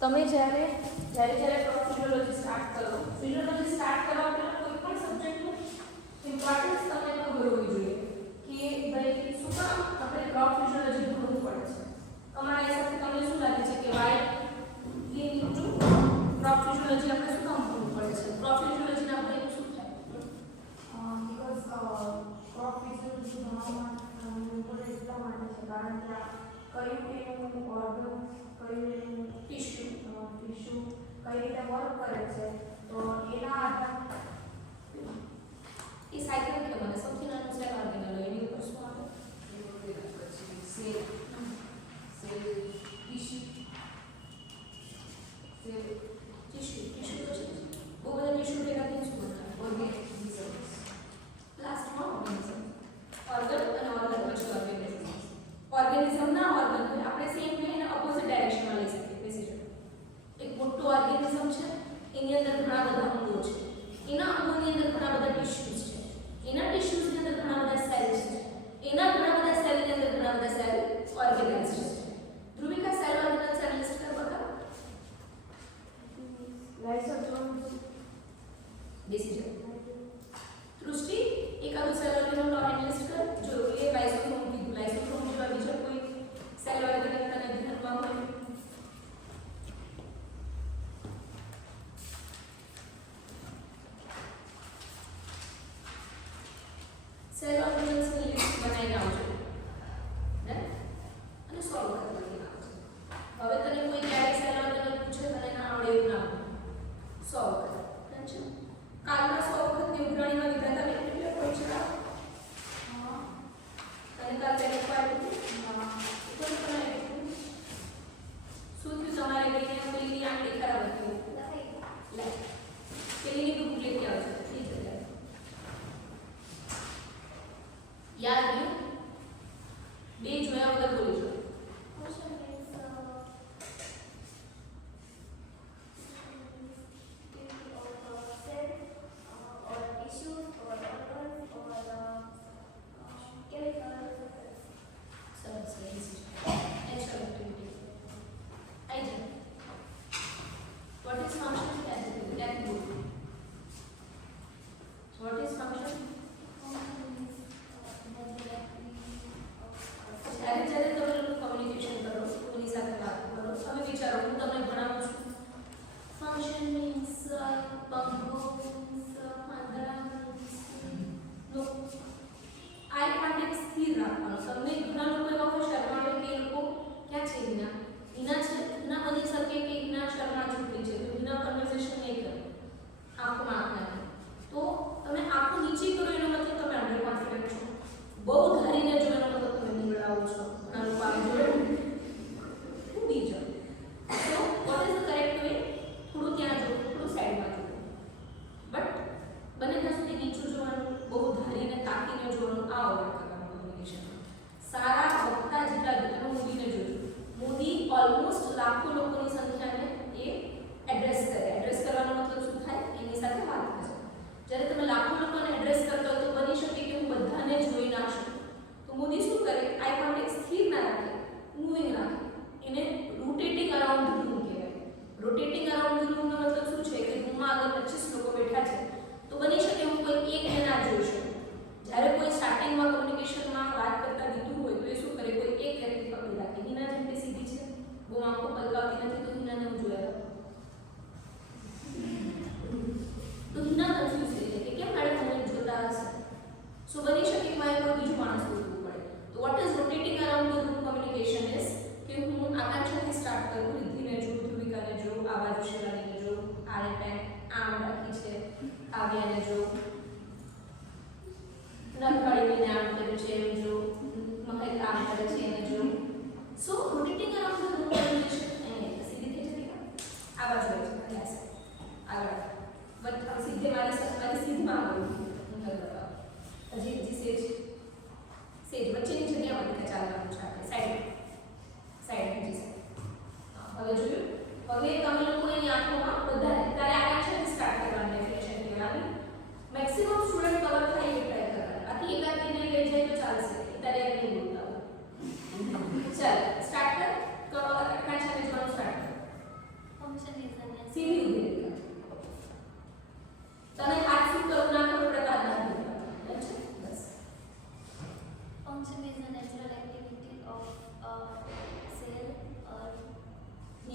તમે જ્યારે physiology start કરો, ફિઝિયોલોજી સ્ટાર્ટ કરવા પહેલા કોઈ પણ સબ્જેક્ટનું ઇમ્પોર્ટન્સ તમને ખબર હોવી જોઈએ કે ભાઈ શું કામ આપણે ક્રોપ ફિઝિયોલોજી ભણવું પડે છે. તમારા હિસાબથી તમને શું લાગે છે કે why lead to crop physiology આપણે શું કામ ભણવું પડે છે? ક્રોપ ફિઝિયોલોજી ના આપણે શું થાય? બીકોઝ ક્રોપ ફિઝિયોલોજી ભણવામાં ઇમ્પોર્ટન્ટ એટલા માટે છે કારણ કે કયું એનું ઓર્ગન, કયું એનું ટિશ્યુ કઈ રીતે વર્ક કરે છે, તો એના આધારે એ સાયકલ કે મને સૌથી નાનું સેલ ઓર્ગેનલ એની ઉપર શું આવે? સેલ ટિશ્યુ તો છે. બહુ બધા ટિશ્યુ ભેગા થઈને શું બને? ઓર્ગેનિઝમ. લાસ્ટમાં ઓર્ગેનિઝમ. ઓર્ગન અને ઓર્ગન પછી ઓર્ગેનિઝમ. ઓર્ગેનિઝમના ઓર્ગન આપણે સેમ વેને ઓપોઝિટ ડાયરેક્શનમાં લઈ શકીએ. બેસી એક મોટું ઓર્ગેનિઝમ છે, એની અંદર ઘણા બધા અંગો છે, એના અંગોની અંદર ઘણા બધા ટિશ્યુઝ છે, એના ટિશ્યુઝની અંદર ઘણા બધા સેલ્સ છે, એના ઘણા બધા સેલની અંદર ઘણા બધા સેલ ઓર્ગેનાઇઝ્ડ છે. ધ્રુવિકા સેલ ઓર્ગેનાઇઝ સેલ લિસ્ટ કર બતા. લાઇસોસોમ બેસી જાય. સૃષ્ટિ એકાદું સેલ ઓર્ગેનલ લિસ્ટ કર. જો એ લાઇસોસોમ કીધું, લાઇસોસોમ જેવા બીજા કોઈ સેલ ઓર્ગેનલ તને ધ્યાનમાં હોય? સેલ ઓર્ગેનલ્સની લિસ્ટ બનાવીને આવજો. અને સોલ્વ કરવાની આવજો. હવે તને કોઈ ક્યારે સેલ ઓર્ગેનલ પૂછે તને ના આવડે એવું ના સોલ્વ કર. સમજો? કાલના 100 વખતની ઉઘરાણીમાં વિધાતા એટલે કોઈ ચડાવ. તને કાલ પેલે પાડ્યું તો તમે શું થયું તમારે લઈને પેલીની આંગળી ખરાબ હતી? લે પેલીની બુક લેતી આવજો. ઠીક છે. યાદ રહ્યું? બે જોયા વગર બોલી જો.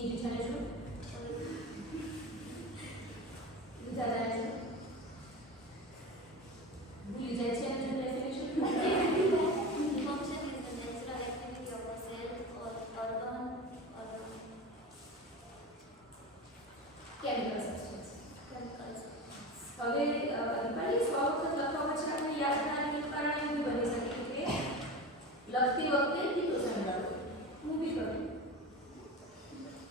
બીજું છે ને શું બીજા જાય છે ભૂલી જાય છે એનું definition Function is the natural activity of a cell or organ or chemical substance chemicals. હવે દીપાલી 100 વખત લખવા પછી આપણે યાદ રાખવાનું કારણ એવું બની શકે કે લખતી વખતે ગીતો સંભળાવો મૂવી કરું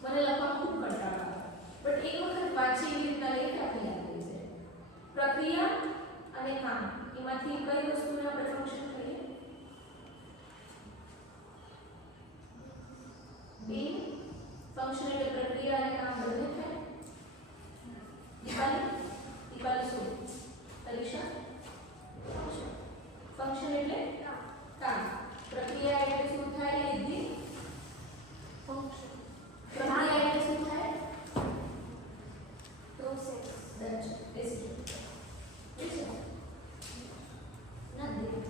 મને લખવા ખૂબ કંટાળો આવે બટ એક વખત વાંચી એવી રીતના લઈએ કે આપણે યાદ રહી જાય પ્રક્રિયા અને કામ એમાંથી કઈ વસ્તુને આપણે ફંક્શન કહીએ બે ફંક્શન એટલે પ્રક્રિયા અને કામ બંને થાય દીપાલી શું પરીક્ષા ફંક્શન એટલે કામ પ્રક્રિયા એટલે શું થાય રિદ્ધિ Function. પ્રક્રિયા એટલે શું થાય Process. દંડ નથી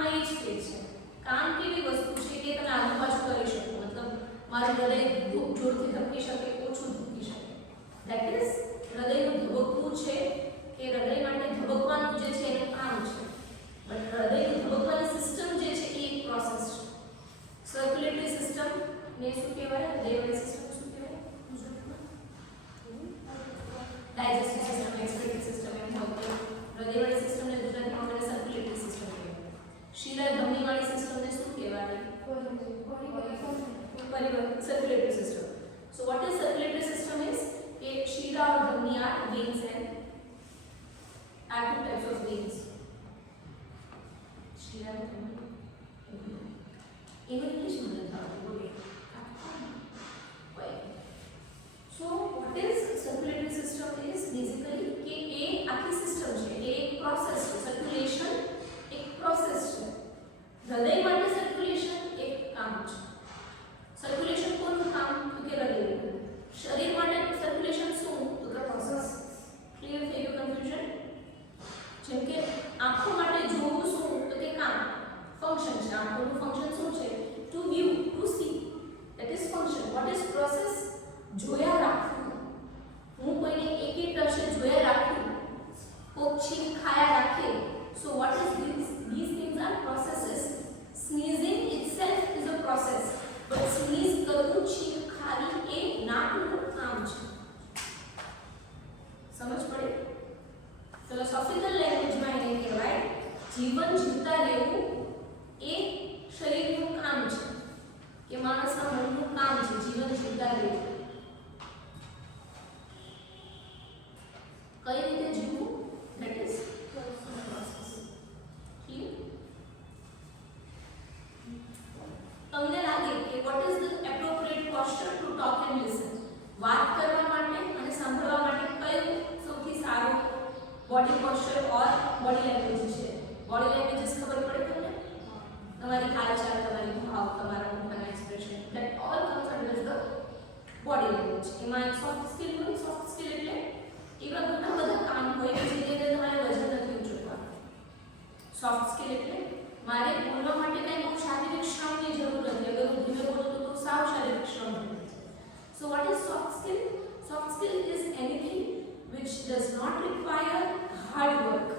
કામમાં એ જ કે છે કામ કેવી વસ્તુ છે કે તમે આગળ પાછું કરી શકો મતલબ મારું હૃદય જોરથી ધબકી શકે ઓછું ધબકી શકે ધેટ ઇઝ હૃદયનું ધબકવું છે કે હૃદય માટે ધબકવાનું જે છે એનું કામ છે બટ હૃદયનું ધબકવાની સિસ્ટમ જે છે એ એક પ્રોસેસ છે સર્ક્યુલેટરી સિસ્ટમ ને શું કહેવાય હૃદયવાળી સિસ્ટમ શું કહેવાય ડાયજેસ્ટિવ સિસ્ટમ એક્સક્રીટરી સિસ્ટમ એમ હોય તો હૃદયવાળી સિસ્ટમને ગુજરાતીમાં આપણે સર્ક્યુલેટરી સિસ્ટમ કહેવાય શિરા ધમનીવાળી સિસ્ટમને શું કહેવાય circulatory system. So what is circulatory system is a Shira or Dhamni are veins and are two types of veins. Shira or Dhamni. Even English में था वो भी. So what is circulatory system is basically कि एक आखी system है एक process है circulation एक process है हृदय माटे circulation एक काम है सर्क्युलेशन कोનું કામ તો કે હૃદય શરીર માટે સર્ક્યુલેશન શું તો કે પ્રોસેસ ક્લિયર થઈ ગયું કન્ફ્યુઝન જેમ કે આંખો માટે જોવું શું તો કે કામ ફંક્શન છે આંખોનું ફંક્શન શું છે to view to see that is function what is process જોયા રાખવું હું કોઈને એકી ટશે જોયા રાખું કોક છીંક ખાયા રાખે સો what is these things are processes sneezing itself is a process but sneeze કરવું છીંક ખાવી એ નાકનું કામ છે સમજ પડે ફિલોસોફિકલ લેંગ્વેજમાં એને કહેવાય જીવન જીવતા રહેવું એ શરીરનું કામ છે કે માણસના મનનું કામ છે જીવન જીવતા રહેવું કઈ રીતે જીવવું ધેટ ઇઝ પ્રોસેસ ક્લિયર તમને લાગે કે what is the appropriate posture to talk and listen વાત કરવા માટે અને સાંભળવા માટે કયું સૌથી સારું body posture or body language છે બોડી લેંગ્વેજીસ ખબર પડે તમને તમારી હાલચાલ તમારી ભાવ તમારા મુખના expression that all comes under the body language એમાં સોફ્ટ સ્કિલ હોય સોફ્ટ સ્કિલ એટલે એવા ઘણા બધા કામ હોય કે જેની અંદર તમારે વજન નથી ઉચકવાનું સોફ્ટ સ્કિલ એટલે મારે બોલવા માટે કંઈ બહુ શારીરિક શ્રમની જરૂર નથી અગર હું ધીમે બોલું તો સાવ શારીરિક શ્રમ નથી સો what is soft skill soft skill is anything which does not require hard work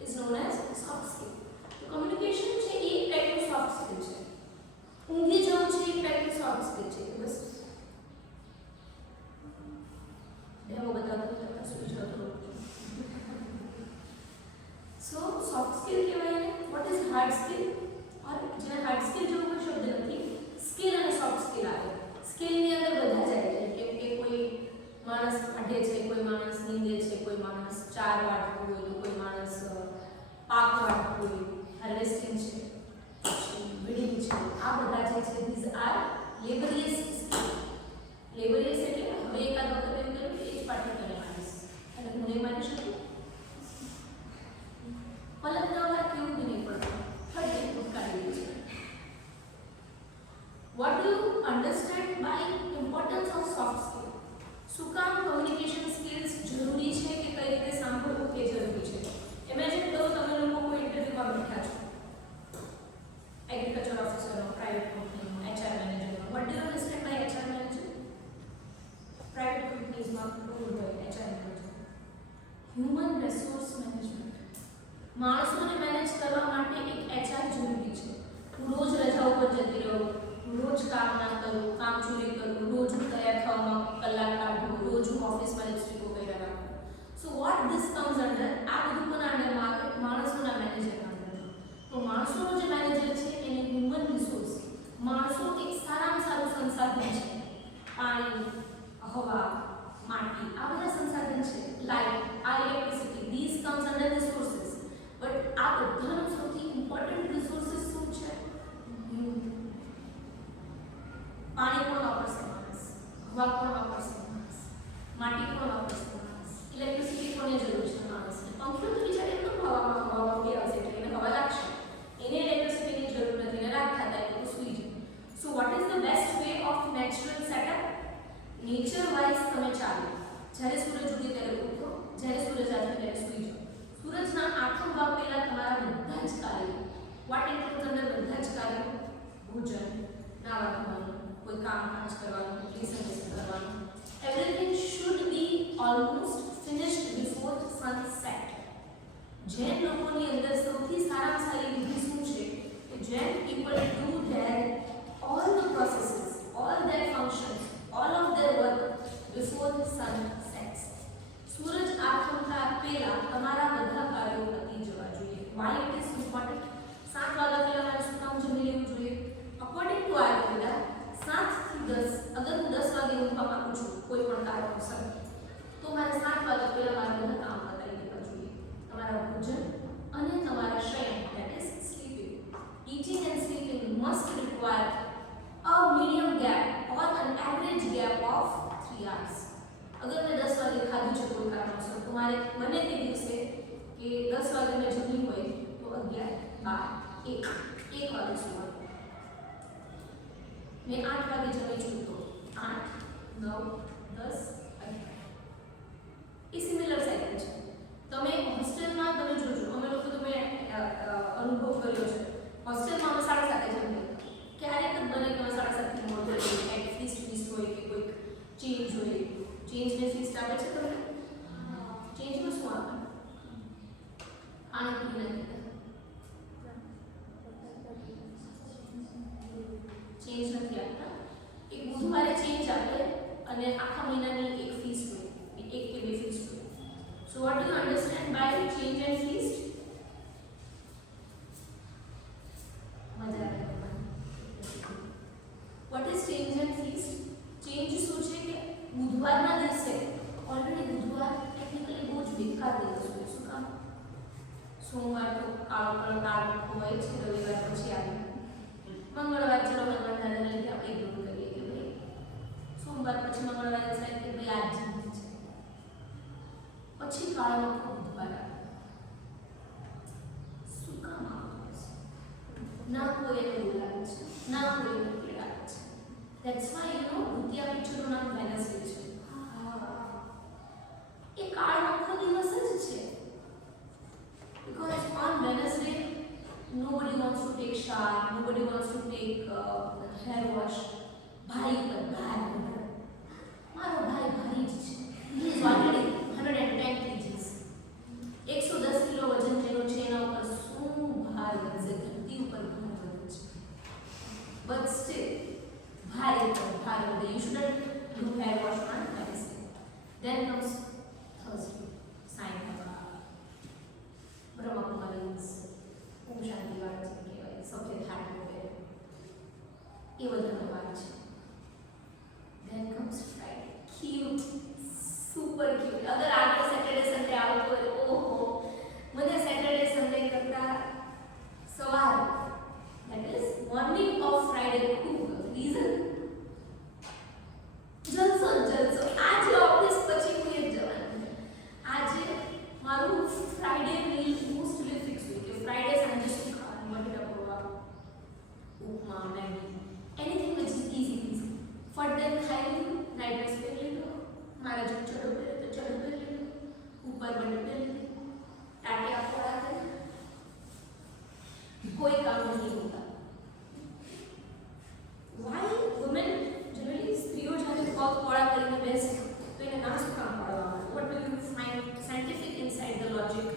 is known as soft skill તો કમ્યુનિકેશન છે એ એક ટાઈપનું સોફ્ટ સ્કિલ છે ઊંઘી જવું છે એક ટાઈપનું સોફ્ટ સ્કિલ છે બસ ડેમો બતાવતો તમને સુઈ જતો સો સોફ્ટ સ્કિલ કહેવાય what is hard skill और જે hard skill જેવો કોઈ શબ્દ નથી સ્કિલ અને સોફ્ટ સ્કિલ આવે સ્કિલ ની અંદર બધા જાય છે કેમ કે કોઈ માણસ કાઢે છે કોઈ માણસ નીંદે છે કોઈ માણસ ચાર વાટતું હોય તો કોઈ માણસ પાક વાટતું હોય હાર્વેસ્ટિંગ છે વીડિંગ છે આ બધા જે છે ધીઝ આર લેબરિયસ સ્કિલ લેબરિયસ એટલે હવે એકાદ વખત એવું કર્યું કે એ જ પાટી કરે માણસ અને હું નહીં માની શકું પલક ના વાર કેવું બી નહીં પડતું ફટ ઉઠકારી દે છે what do you understand by importance of soft skill શું કામ કમ્યુનિકેશન સ્કિલ્સ જરૂરી છે કે કઈ રીતે સાંભળવું કે જરૂરી છે ઇમેજિન કરો તમે લોકો કોઈ ઇન્ટરવ્યુમાં બેઠા છો એગ્રીકલ્ચર ઓફિસરનો પ્રાઇવેટ કંપનીનો એચઆર મેનેજરનો what do you understand by HR manager private કંપનીઝમાં રોલ હોય HR manager human resource management માણસોને મેનેજ કરવા માટે એક એચઆર જરૂરી છે હું રોજ રજા ઉપર જતી રહું રોજ કામ ના કરું કામ ચોરી કરું રોજ તૈયાર થવામાં કલાક કાઢું રોજ હું ઓફિસમાં લિપસ્ટિકો કર્યા રાખું so what this comes under આ બધું કોના અંડરમાં આવે માણસોના મેનેજરના અંડર તો માણસોનો જે મેનેજર છે એને હ્યુમન રિસોર્સ માણસો એક સારામાં સારું સંસાધન છે પાણી હવા માટી આ બધા સંસાધન છે લાઇટ આ electricity this comes under resources but આ બધાનો સૌથી ઇમ્પોર્ટન્ટ રિસોર્સિસ શું છે પાણી કોણ વાપરશે માણસ હવા કોણ વાપરશે માણસ માટી કોણ વાપરશે માણસ ઇલેક્ટ્રિસિટી કોને જરૂર છે માણસને પંખીઓ તો બિચારે એકદમ હવામાં ફેરવશે એટલે એને હવા લાગશે એને ઇલેક્ટ્રિસિટીની જરૂર નથી એને રાત થતા એટલે સૂઈ જાય સો what is the best way of natural setup nature wise કામકાજ કરવાનું, રિસર્ચ કરવાનું. Everything should be almost finished before sunset. Jain લોકોની અંદર સૌથી સારામાં સારી વિધિ શું છે કે Jain people do their all the processes, all their functions, all of their work before the sun sets. સૂરજ આથમતા પહેલા તમારા બધા કાર્યો પતી જવા જોઈએ. Why it is important? 7 વાગ્યા પહેલા મારે શું કામ જમી લેવું જોઈએ? According to Ayurveda, 7 થી 10 અગર હું 10 વાગે ઊંઘવા માંગુ છું કોઈ પણ કારણોસર તો મારે 7 વાગ્યા પહેલા મારા બધા કામ પતાવી દેવા જોઈએ. તમારા ભોજન અને તમારા શયન, that is sleeping. Eating and sleeping must require a medium gap or an average gap of 3 hours. अगर मैं 10 वागे खाधું છે કોઈ કારણોસર તો મારે બને તે દિવસે કે 10 વાગે મેં જમી હોય તો 11, 12, 1 વાગે સુવાનું. मैं 8 वागे जमी છું તો 8, 9, 10, 11. એ સિમિલર સાયકલ છે. તમે હોસ્ટેલમાં તમે જોજો, અમે લોકો તમે અનુભવ કર્યો છે. હોસ્ટેલમાં અમે 7:30 જમીએ. ક્યારેક જ બને કે અમે 7:30 થી મોડું જમીએ. એક ફીસ્ટ હોય કે કોઈક ચેન્જ હોય. ચેન્જને ફીસ્ટ આવે છે તમને? ચેન્જમાં શું આવે? પાણીપુરી નથી. ચેન્જ નથી આપતા. એક બુધવારે ચેન્જ આપે અને આખા મહિનાની એક ફીસ્ટ હોય, એક કે બે ફીસ્ટ હોય. So what do you understand by change and feast? મજા આવે. What is change and feast? Change શું છે કે બુધવારના દિવસે ઓલરેડી બુધવાર ટેકનિકલી બહુ જ બેકાર દિવસ હોય. શું કામ? સોમવાર તો કાળો હોય છે, રવિવાર પછી આવે. મંગળવાર ચલો ભગવાન દાદાને લઈને આપણે ગ્રુપ કરીએ કે ભાઈ સોમવાર પછી મંગળવારે સાહેબ કે ભાઈ આજ જન્મ છે. પછી કાળો બુધવાર આવે. શું કામ આવે છે? ના કોઈ એને બોલાવે છે, ના કોઈ એને પીડાવે છે. That's why you know ભૂતિયા પિક્ચરનું નામ વેનસડે છે. એ કાળો આખો દિવસ જ છે. Because on Wednesday nobody wants to take shower, nobody wants to take hair wash. ભાઈ પર ભાર મારો ભાઈ ભારી જ છે. He is already 110 kgs. 110 kilo વજન જેનો છે એના ઉપર શું ભાર વધશે? ધરતી ઉપર ભાર વધે છે. But still ભારે પર ભાર વધે. You shouldn't do hair wash on Wednesday. Then comes Thursday. Sign બ્રહ્મકુમારીઝ ઓમ શાંતિ વાર છે કહેવાય. સફેદ હાટ હોય એ બધાનો વાર છે. Then comes Friday. Cute, super cute. અગર આગળ સેટરડે સન્ડે આવતો હોય ઓહો, મને સેટરડે સન્ડે કરતા સવાર that is morning of Friday ખૂબ રીઝન જલસો જલસો. આજે ઓફિસ પછી હું એક જવાનું. આજે મારું ફ્રાઈડે મીલ મોસ્ટલી ફિક્સ હોય કે ફ્રાઈડે સાંજે શું ખાવાનું, બટેટા પૌવા, upma, Maggi, anything which is easy easy. ફટ ખાઈ લીધું, નાઇટ ડ્રેસ પહેરી લીધો, મારા જો ચડો પહેરે તો ચડો પહેરી લીધું, ઉપર બટન પહેરી લીધું, ટાટિયા ફોડા કરી, કોઈ કામ નહીં હોતા. વાય વુમેન જનરલી સ્ત્રીઓ જ્યારે પગ પોળા કરીને બેસે તો એને ના શું કામ પાડવામાં? What do you find scientific inside the logic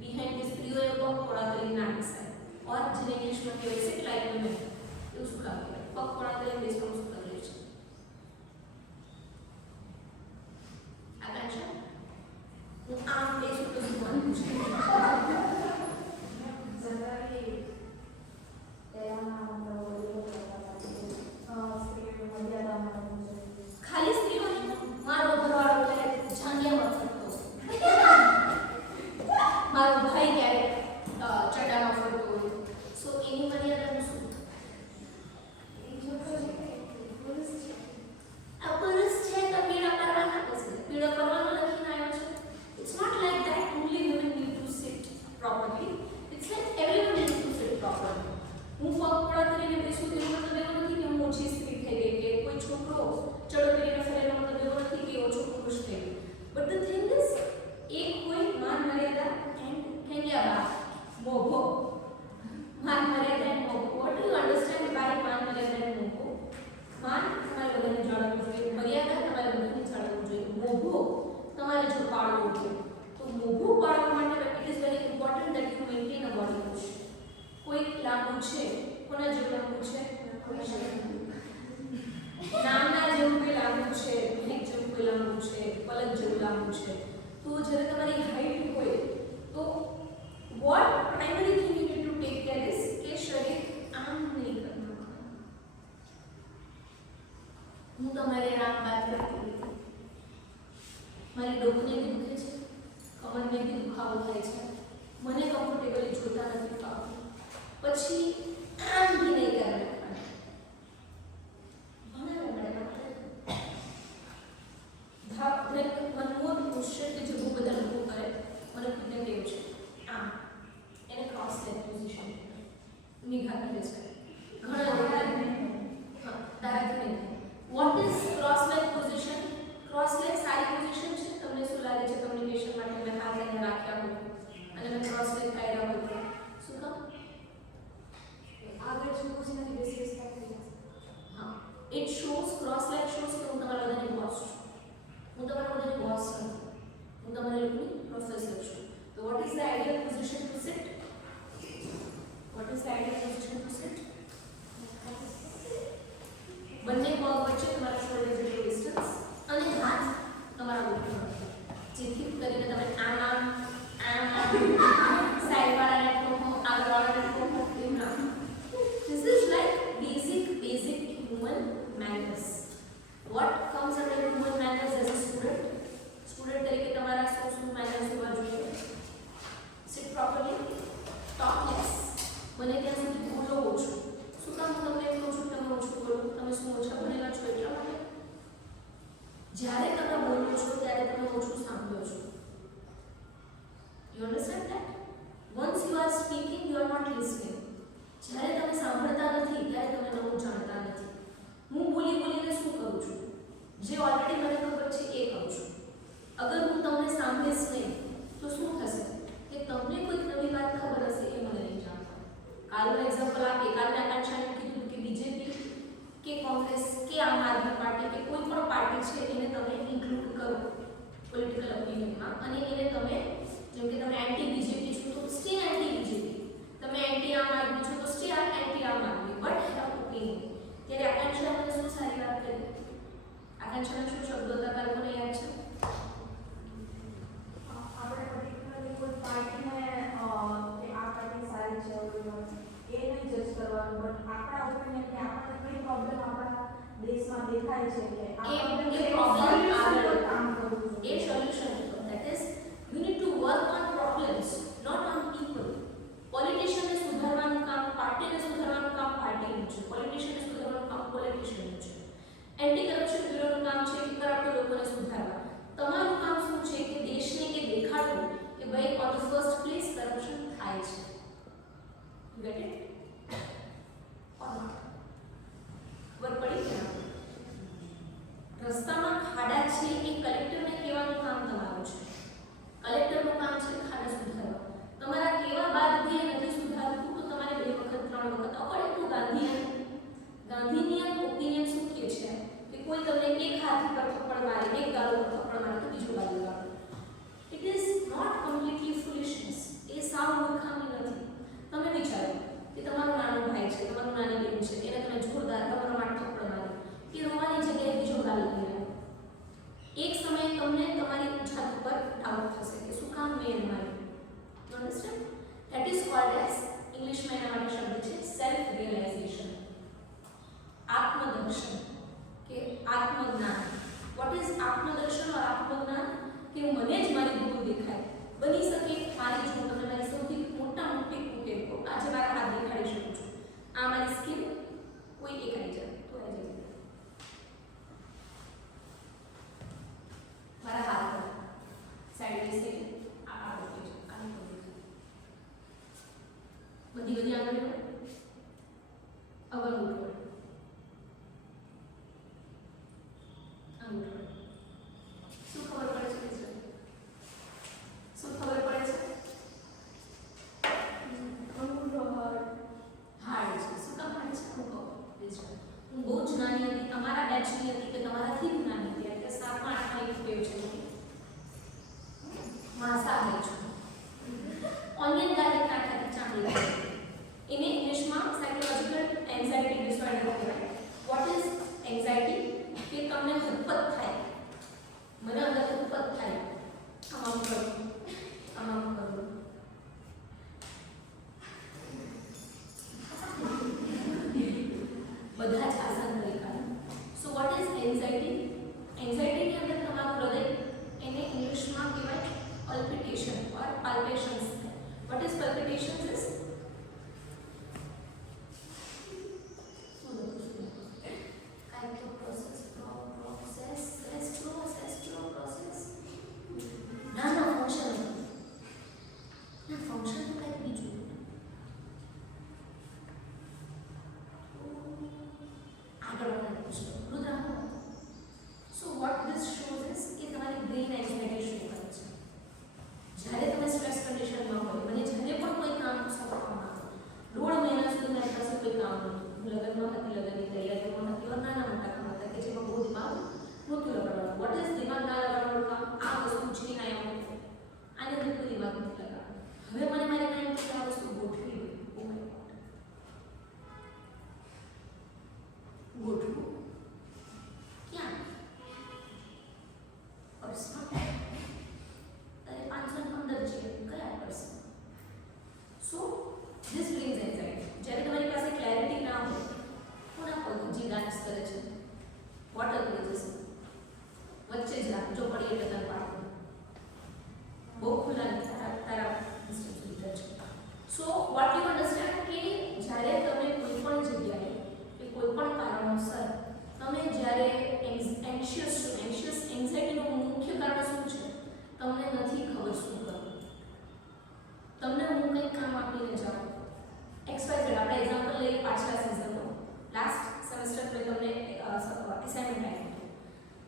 behind the સ્ત્રીઓએ પગ પોળા કરીને ના બેસાય? ઓર જેને ઇંગ્લિશમાં કહેવાય સિટ લાઇક વુમેન, એવું શું કામ કહેવાય? પગ પોળા કરીને બેસવાનું શું તકલીફ છે? આકાંક્ષા હું આમ બેસું તો જોવાનું છે. જનરલી પહેલાના ખાલી સ્ત્રીઓ મારો ઘરવાળો ક્યારેક જાંગિયામાં ફરતો, મારો ભાઈ ક્યારેક ચડામાં ફરતો હોય. સો એની મર્યાદાનું શું? આ પુરુષ છે તો પીડા કરવાના પછી પીડા કરવાનો લખીને આવ્યો છે. It's not like that only women need to sit properly. It's like everyone needs to sit properly. હું પગ પોળા કરીને બેસું તેનો મતલબ એવો નથી કે હું ઓછી સ્ત્રી થઈ ગઈ કે કોઈ છોકરો ચડો કરીને ફરેલો મતલબ એવો નથી કે ઓછો પુરુષ થઈ ગયો. બટ ધ થિંગ ઇઝ એક કોઈ માન મર્યાદા એન્ડ કેન્યા મોભો. માન મર્યાદા એન્ડ મોભો. What do you understand by માન મર્યાદા એન્ડ મોભો? માન તમારે જો પાળવું છે તો મોભું પાળવા માટે it is very important that you maintain a body posture. કોઈ લાંબુ છે, કોના જેવું લાંબુ છે? નામના જેવું કોઈ લાંબુ છે, ભીખ જેવું કોઈ લાંબુ છે, પલક જેવું લાંબુ છે. તો જ્યારે તમારી હાઈટ હોય તો what primary thing you need to take care is કે શરીર આમ નહીં કરવાનું. હું તમારે આમ વાત કરતી હતી, મારી ડોકને દુખે છે, કમરને બી દુખાવો થાય છે, મને કમ્ફર્ટેબલી જોતા નથી ફાવતું, પછી આમ બી નહીં કરવાનું. મનમોહન પોસ્ચર કે જે બહુ બધા લોકો કરે, મને ખુદને ટેવ છે આમ, એને ક્રોસ લેગ પોઝિશન નિઘા કરે છે ઘણા લોકો. હા, તારાથી નહીં. What is cross leg position? Cross leg સારી પોઝિશન છે. તમને શું લાગે છે કમ્યુનિકેશન માટે મેં હાથ અહીંયા રાખ્યા હોય અને મેં ક્રોસ લેગ કાઢ્યા હોય તો શું કામ? આગળ ઝૂકવું છે નથી, બેસી રિસ્પેક્ટ થઈ જશે. હા, it shows, cross leg shows કે હું તમારા બધાની બોસ છું. હું તમારા બધાની બોસ નથી, હું તમારા લોકોની પ્રોફેસર છું. તો what is the ideal position to sit? What is the ideal position to sit? બંને પગ વચ્ચે તમારા શોલ્ડર જેટલું ડિસ્ટન્સ અને હાથ તમારા ગોઠણ પર, જેથી કરીને તમે આમ સાઈડ વાળાને ઠોકો, આગળ વાળાને ઠોકો, એવું ના. This is like basic human manners. What comes under human manners as a student? Student તરીકે તમારા શું manners હોવા જોઈએ? Sit properly, talk less. બને ત્યાં સુધી બોલો ઓછું. શું કામ હું તમને એમ કહું છું તમે ઓછું બોલો? તમે શું ઓછા ભણેલા છો એટલા માટે? જ્યારે તમે બોલો છો ત્યારે તમે ઓછું સાંભળો છો. You understand that? Once you are speaking, you are not listening. જ્યારે તમે સાંભળતા નથી ત્યારે તમે નવું જાણતા નથી. હું બોલીને શું કરું છું? જે ઓલરેડી મને ખબર છે એ કહું છું. અગર હું તમને સાંભળીશ નહીં તો શું થશે કે તમને કોઈક નવી વાત ખબર હશે એ મને નહીં જાણતા. કાલનું એક્ઝામ્પલ આપીએ, કાલના આકાંક્ષાએ કીધું કે બીજેપી કે કોંગ્રેસ કે આમ આદમી પાર્ટી કે કોઈ પણ પાર્ટી છે એને તમે ઇન્ક્લુડ કરો પોલિટિકલ ઓપિનિયનમાં, અને એને તમે જેમ કે તમે એન્ટી બીજેપી છો તો સ્ટે એન્ટી બીજેપી, તમે એન્ટી આમ આદમી છો તો સ્ટે એન્ટી આમ આદમી, બટ હેવ ઓપિનિયન. ત્યારે આકાંક્ષા મને શું સારી વાત કરી? આકાંક્ષાના શું શબ્દો હતા બાળકોને યાદ છે? આપણે પર્ટિક્યુલરલી કોઈ પાર્ટીને કે આ પાર્ટી સારી છે એ નહીં જજ કરવાનું, બટ આપણા ઓપિનિયન કે આપણને કઈ પ્રોબ્લેમ આપણા દેશમાં દેખાય છે કે એ પ્રોબ્લેમ કામ કરવું એ સોલ્યુશન હતો. That is you need to work on problems, not on people. પોલિટિશિયનને સુધારવાનું કામ, પાર્ટીને સુધારવાનું કામ પાર્ટીનું છે, પોલિટિશિયનને સુધારવાનું કામ પોલિટિશિયનનું છે. એન્ટી કરપ્શન બ્યુરોનું કામ છે કે કરપ્ટ લોકોને સુધારવા. તમારું કામ શું છે કે દેશને કે દેખાડવું કે ભાઈ on the first place corruption થાય છે. You get it? ખબર પડી કે રસ્તામાં ખાડા છે એ કલેક્ટરને કહેવાનું કામ તમારું છે. કલેક્ટરનું કામ છે ખાડા સુધારવા. તમારા કહેવા બાદ બી એ નથી સુધારતું તો તમારે 2 વખત 3 વખત અકોર્ડિંગ ટુ ગાંધીનિયન ઓપિનિયન શું કહે છે કે કોઈ તમને એક હાથ પર થપ્પડ મારે, એક ગાલ પર થપ્પડ મારે તો બીજો ગાલ લગાડો. It is not completely foolishness. એ સાવ મૂર્ખામી નથી. તમે વિચારો કે તમારો નાનો ભાઈ છે, તમારું નાની બેન છે, એને તમે જોરદાર તમારા માટે થપ્પડ મારી, કે રોવાની જગ્યાએ બીજો ગાલ લઈ આવ્યો. એક સમયે તમને તમારી જાત ઉપર ડાઉટ થશે કે શું કામ મેં એને માર્યું. You understand? That is called as, ઇંગ્લિશમાં એના માટે શબ્દ છે સેલ્ફ રિયલાઇઝેશન, આત્મદર્શન કે આત્મજ્ઞાન. વોટ ઇઝ આત્મદર્શન ઓર આત્મજ્ઞાન? કે મને જ મારી ભૂલ દેખાય. બની શકે મારી જો તમને મારી સૌથી મોટી કુટેવ કહો, આજે મારા હાથ દેખાડી શકું છું, આ મારી સ્કિલ કોઈ એક આવી જાય તો આવી જાય. મારા હાથ સાઈડ બેસે આ બધી આગળ અગર ઉઠો અંગૂઠો. શું ખબર પડે છે મિત્ર? શું ખબર પડે છે? અંગૂઠો હાર્ડ છે. શું કામ હાર્ડ છે? હું કહું હું બહુ જ નાની હતી, તમારા બેચની હતી કે તમારાથી જ નાની હતી, એટલે 7મા 8મા એક ટેવ છે બધા જ આસાન તરીકા. So what is anxiety? એન્ઝાઇટીની અંદર તમારું હૃદય એને ઇંગ્લિશમાં કહેવાય palpitation or palpations. What is palpitations is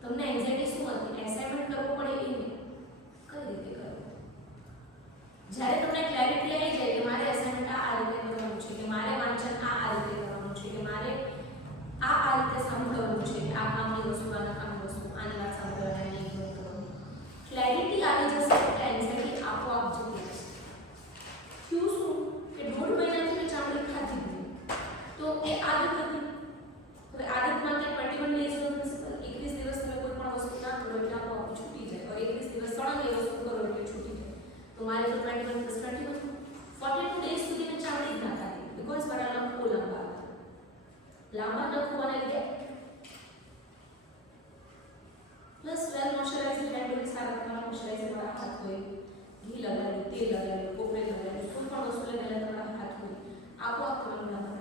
તમને એન્ઝાઇટી શું હતી? એસાઇનમેન્ટ કરવું પડે એ નહીં. કઈ રીતે કરવું? જ્યારે તમને ક્લેરિટી આવી જાય કે મારે એસાઇનમેન્ટ આ રીતે કરવાનું છે, કે મારે વાંચન આ રીતે કરવાનું છે, કે મારે આ રીતે સાંભળવાનું છે, કે આ કામની વસ્તુ આ કામની વસ્તુ આની વાત સાંભળવાની નહીં કરવાનું. ક્લેરિટી આવી જશે એટલે એન્ઝાઇટી આપોઆપ જતી રહેશે. થયું શું કે 1.5 મહિનાથી મેં ચામડી ખાધી હતી તો એ આદત હતી. હવે આદત માટે 21 ડેઝ નો પ્રિન્સિપલ 21 દિવસ તમે કોઈ પણ વસ્તુ ના કરો એટલે આપોઆપ છૂટી જાય. और 21 દિવસ સળંગ એ વસ્તુ કરો એટલે છૂટી જાય. તો મારે તો 21 પ્લસ 21 42 ડેઝ સુધી મેં ચામડી જ ના ખાધી બીકોઝ મારા નખો લાંબા હતા. લાંબા નખોને લીધે પ્લસ વેલ મોઇશ્ચરાઇઝર હેન્ડ ઓઇલ સારા તમારા મોઇશ્ચરાઇઝર વાળા હાથ હોય, ઘી લગાવ્યું, તેલ લગાવ્યું, કોપરે લગાવ્યું, કોઈ પણ વસ્તુ લગાવ્યા તમારા હાથ હોય, આપોઆપ તમારું લાંબા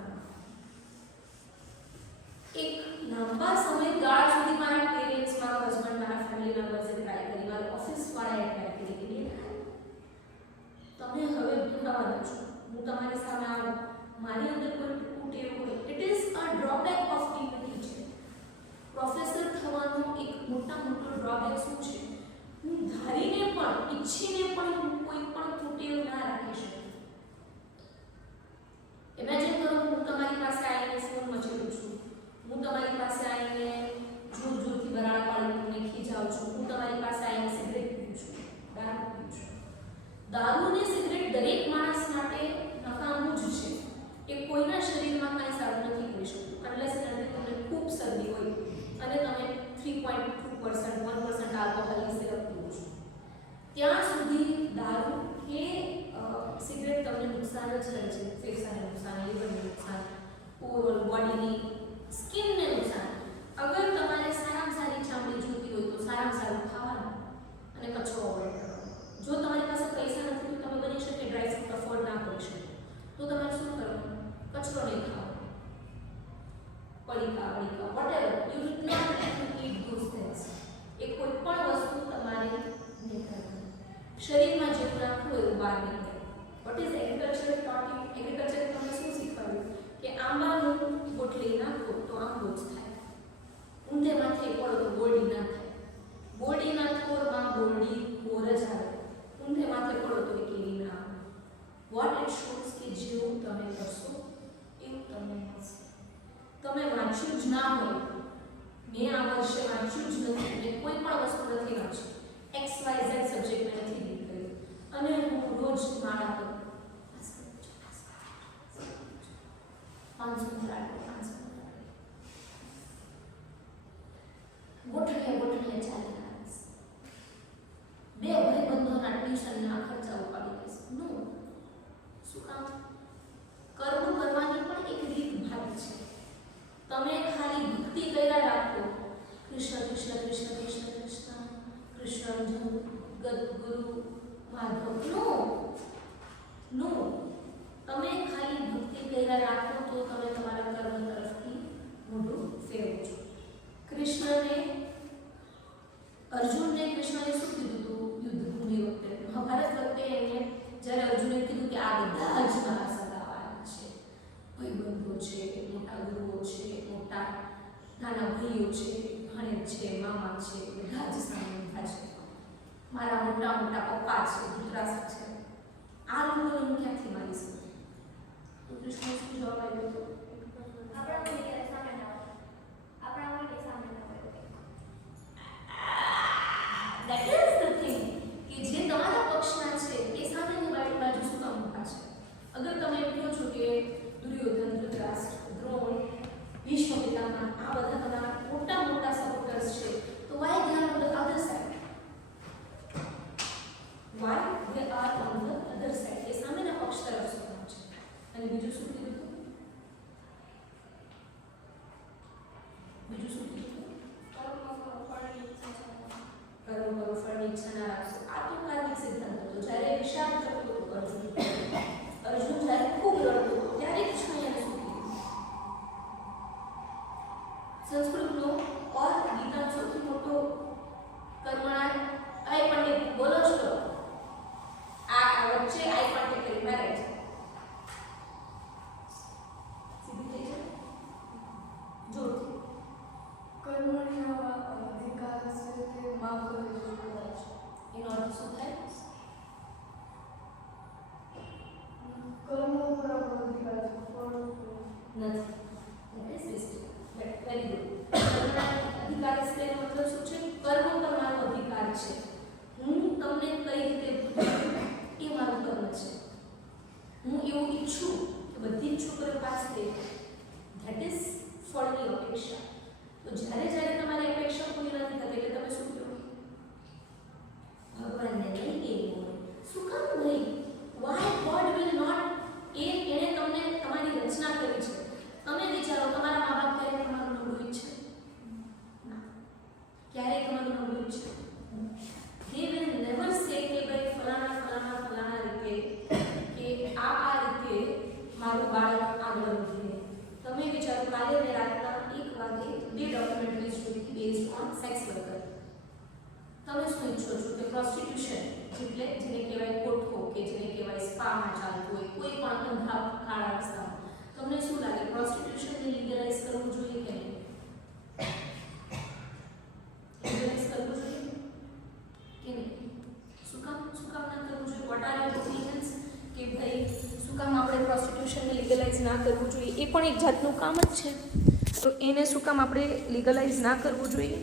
એક લાંબા સમયગાળા સુધી મારા પેરેન્ટ્સ, મારા હસબન્ડ, મારા ફેમિલી મેમ્બર્સે ટ્રાય કરી, મારા ઓફિસ વાળાએ ટ્રાય કરી કે તમે હવે ભણવાના છો, હું તમારી સામે આવું, મારી અંદર કોઈ ટેવ હોય, it is a drawback of TPT છે. પ્રોફેસર થવાનો એક મોટો ડ્રોબેક શું છે? હું ધારીને પણ ઈચ્છીને પણ હું કોઈ પણ ટેવ ના રાખી શકું. ઇમેજિન કરો હું તમારી પાસે આવીને ફોન મચેલું છું, હું તમારી પાસે આવીને જોર જોરથી બરાડા પાડીને તમને ખીજાવું છું, હું તમારી પાસે આવીને સિગરેટ પીઉં છું, દારૂ પીઉં છું. દારૂ અને સિગરેટ દરેક માણસ માટે નકામું જ છે. એ કોઈના શરીરમાં કાંઈ સારું નથી કરી શકતું અનલેસ એનાથી તમને ખૂબ શરદી હોય અને તમે 3.2% 1% આલ્કોહોલની સિરપ પીવો છો. ત્યાં સુધી દારૂ કે સિગરેટ તમને નુકસાન જ કરે છે. ફેફસાને નુકસાન, લીવરને નુકસાન, ઓવરઓલ બોડીની, સ્કિનને નુકસાન. અગર તમારે સારામાં સારી ચામડી જોઈતી હોય તો સારામાં સારું ખાવાનું અને કચરો અવોઇડ કરવાનો. જો તમારી પાસે પૈસા નથી તો તમે બની શકે ડ્રાય ફ્રૂટ અફોર્ડ ના કરી શકો તો તમારે શું કરવાનું? કચરો નહીં ખાવાનો, પડીકા whatever you did not have to eat those things. એ કોઈ પણ વસ્તુ તમારે નહીં કરવાની. શરીરમાં જેવું નાખવું એવું બહાર નીકળે. What is agriculture taught you? એગ્રીકલ્ચરે તમને શું શીખવાડ્યું કે આંબાનું ગોટલી નાખો તો આંબો જ થાય, ઊંધે માથે પડો તો બોરડી ના થાય, બોરડીના થોરમાં બોરડી બોર જ આવે, ઊંધે માથે પડો તો એ કેરી ના આવે. વોટ ઇટ શોઝ કે જેવું તમે કરશો એવું તમને મળશે. તમે વાંચ્યું જ ના હોય, મેં આ વર્ષે વાંચ્યું જ નથી, મેં કોઈ પણ વસ્તુ નથી વાંચી, XYZ સબ્જેક્ટ મેં નથી રીડ કર્યું અને હું રોજ માળા કરું 500 ગોઠવીએ ચાલી રાખીશ. 2 ભાઈબંધોના ટ્યુશનના ખર્ચા ઉપાડી દઈશ. નો, શું કામ? કરવું કરવાની પણ એક રીત ભાગ છે. તમે કૃષ્ણ કૃષ્ણ કૃષ્ણ કૃષ્ણ કૃષ્ણ અર્જુન ગુરુ માધવ નો તમે ખાલી ભક્તિ કર્યા રાખો તો તમે તમારા કર્મ તરફથી મોઢું ફેરવો છો. કૃષ્ણને અર્જુનને કૃષ્ણએ શું કીધું હતું યુદ્ધભૂમિ વખતે મહાભારત વખતે એને જ્યારે અર્જુને કીધું કે આ બધા જ મારા સગાવાળા છે, ભાઈબંધો છે, મોટા ગુરુઓ છે, મોટા નાના ભાઈઓ છે, ભાણેજ છે, મામા છે, બધા જ સાંભળતા છે, મારા મોટા મોટા પપ્પા છે, ધૃતરાષ્ટ્ર છે, આ લોકોને હું ક્યાંથી મારી શકું? તો કૃષ્ણએ શું જવાબ આપ્યો હતો? આપણા કોઈ સામે ના હોય, આપણા કોઈ સામે ના હોય. That is the thing કે જે તમારા પક્ષના છે એ સામેની બાજુ શું કામ ઊભા છે? અગર તમે એમ કહો છો કે દુર્યોધન, ધૃતરાષ્ટ્ર, દ્રોણ, ભીષ્મ પિતામહ આ બધા તમારા મોટા મોટા સપોર્ટર્સ છે, તો why they are on the other side? Why they are on the other side? એ સામેના પક્ષ તરફ શું કામ છે? અને બીજું શું કીધું હતું? બીજું શું કીધું હતું? કર્મ કરો ફળની ઈચ્છા ના રાખશો. આ તો કાર્મિક સિદ્ધાંત હતો. જ્યારે વિષાદ કરતો હતો અર્જુન જ્યારે ખૂબ રડતો હતો ત્યારે કૃષ્ણએ એને શું કીધું? સંસ્કૃતનો ઓર ગીતાનો સૌથી મોટો કર્મણા આઈ પંડિત બોલો છો આ વચ્ચે આઈ પંડિત કરી મારે છે સીધી થઈ જાય જોરથી કર્મણ્ય અધિકારસ્ય તે મા ફલેષુ કદાચ. એનો અર્થ શું થાય? કર્મ ઉપર આપણો અધિકાર છે, ફળ ઉપર નથી. That is mistake. But very good. અધિકાર એટલે એનો મતલબ શું છે? કર્મ પર મારો અધિકાર છે. હું તમને કઈ રીતે ભૂલું એ મારું કર્મ છે. હું એવું ઈચ્છું કે બધી જ છોકરીઓ પાસ થઈ જાય. That is ફળની અપેક્ષા. તો જ્યારે જ્યારે તમારી અપેક્ષા પૂરી નથી થતી એટલે તમે શું કહો? ભગવાનને નહીં કહેવું હોય. શું કામ નહીં? Why God will not? એણે તમને તમારી રચના કરી છે. તમે વિચારો તમારા મા બાપ ક્યારે તમારું નબળું ઈચ્છે? ના. ક્યારે તમારું નબળું ઈચ્છે? They will never say કે ભાઈ ફલાણા રીતે કે આ રીતે મારું બાળક આગળ વધે. તમે વિચારો કાલે મેં રાતના 1 વાગે 2 ડોક્યુમેન્ટરીઝ જોઈ બેઝડ ઓન સેક્સ વર્કર. તમે શું ઈચ્છો છો કે પ્રોસ્ટિટ્યુશન એટલે જેને કહેવાય કોઠો કે જેને કહેવાય સ્પામાં ચાલતું હોય કોઈ પણ અંધા કાળા રસ્તામાં તમને શું લાગે પ્રોસ્ટિટ્યુશનને લીગલાઇઝ કરવું જોઈએ કે નહીં? લીગલાઇઝ કરવું જોઈએ કે નહીં? શું કામ ના કરવું જોઈએ? વોટ આર યોર ઓપિનિયન્સ કે ભાઈ શું કામ આપણે પ્રોસ્ટિટ્યુશનને લીગલાઇઝ ના કરવું જોઈએ? એ પણ એક જાતનું કામ જ છે, તો એને શું કામ આપણે લીગલાઇઝ ના કરવું જોઈએ?